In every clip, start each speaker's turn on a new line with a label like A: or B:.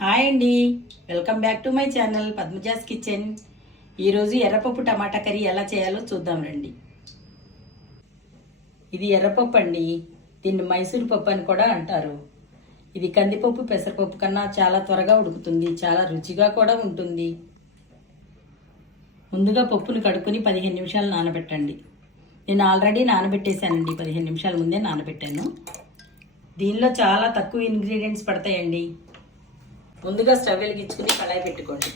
A: Hi అండి. Welcome back to my channel Padmaja's kitchen. ఈరోజు ఎర్రపప్పు టమాటా కర్రీ ఎలా చేయాలో చూద్దాం రండి. ఇది ఎర్రపప్పు అండి. దీన్ని మైసూరు పప్పు అని కూడా అంటారు. ఇది కందిపప్పు పెసరపప్పు కన్నా చాలా త్వరగా ఉడుకుతుంది. చాలా రుచిగా కూడా ఉంటుంది. ముందుగా పప్పును కడుక్కొని పదిహేను నిమిషాలు నానబెట్టండి. నేను ఆల్రెడీ నానబెట్టేశానండి పదిహేను నిమిషాల ముందే నానబెట్టాను. దీనిలో చాలా తక్కువ ఇంగ్రీడియంట్స్ పడతాయండి. ముందుగా స్టవ్ వెలిగించుకుని కళాయి పెట్టుకోండి.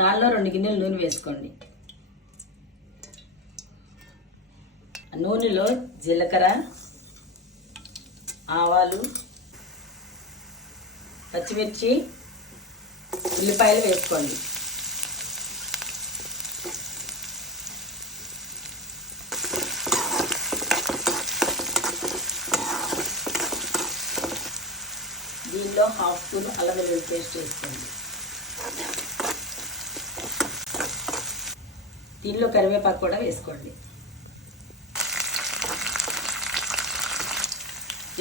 A: దానిలో రెండు గిన్నెలు నూనె వేసుకోండి. నూనెలో జీలకర్ర ఆవాలు పచ్చిమిర్చి ఉల్లిపాయలు వేసుకోండి. దీనిలో హాఫ్ స్పూన్ అల్లం వెల్లుల్లి పేస్ట్ వేసుకోండి. దీనిలో కరివేపాకు కూడా వేసుకోండి.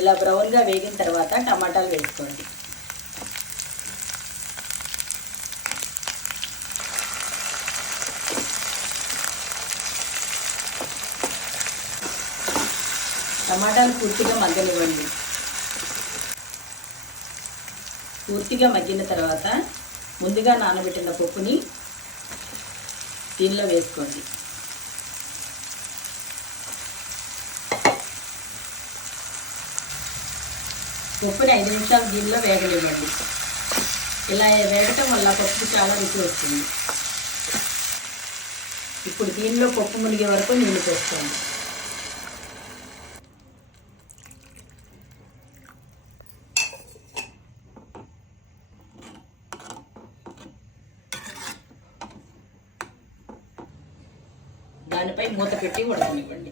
A: ఇలా బ్రౌన్గా వేగిన తర్వాత టమాటాలు వేసుకోండి. టమాటాలు పూర్తిగా మగ్గనివ్వండి. పూర్తిగా మగ్గిన తర్వాత ముందుగా నానబెట్టిన పప్పుని దీనిలో వేసుకోండి. పప్పుని ఐదు నిమిషాలు దీనిలో వేగనివ్వండి. ఇలా వేగటం వల్ల పప్పు చాలా రుచి వస్తుంది. ఇప్పుడు దీనిలో పప్పు మునిగే వరకు నీళ్ళు పోసుకోండి. దానిపై మూత పెట్టి ఉడకనివ్వండి.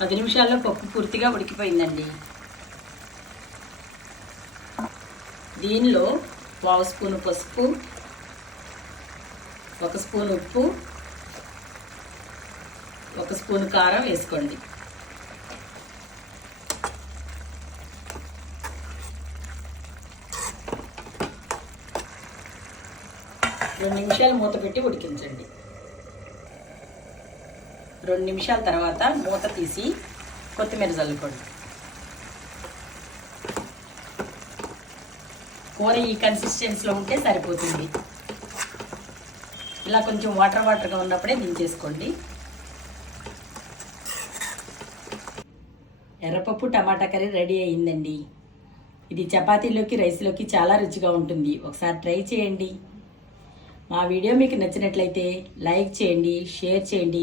A: పది నిమిషాల్లో పప్పు పూర్తిగా ఉడికిపోయిందండి. దీనిలో పావు స్పూను పసుపు ఒక స్పూన్ ఉప్పు ఒక స్పూన్ కారం వేసుకోండి. రెండు నిమిషాలు మూత పెట్టి ఉడికించండి. రెండు నిమిషాల తర్వాత మూత తీసి కొత్తిమీర చల్లుకోండి. కూర ఈ కన్సిస్టెన్సీలో ఉంటే సరిపోతుంది. ఇలా కొంచెం వాటర్ వాటర్గా ఉన్నప్పుడే దించేసుకోండి. ఎర్రపప్పు టమాటా కర్రీ రెడీ అయ్యిందండి ఇది చపాతీలోకి రైస్లోకి చాలా రుచిగా ఉంటుంది. ఒకసారి ట్రై చేయండి. మా వీడియో మీకు నచ్చినట్లయితే లైక్ చేయండి షేర్ చేయండి.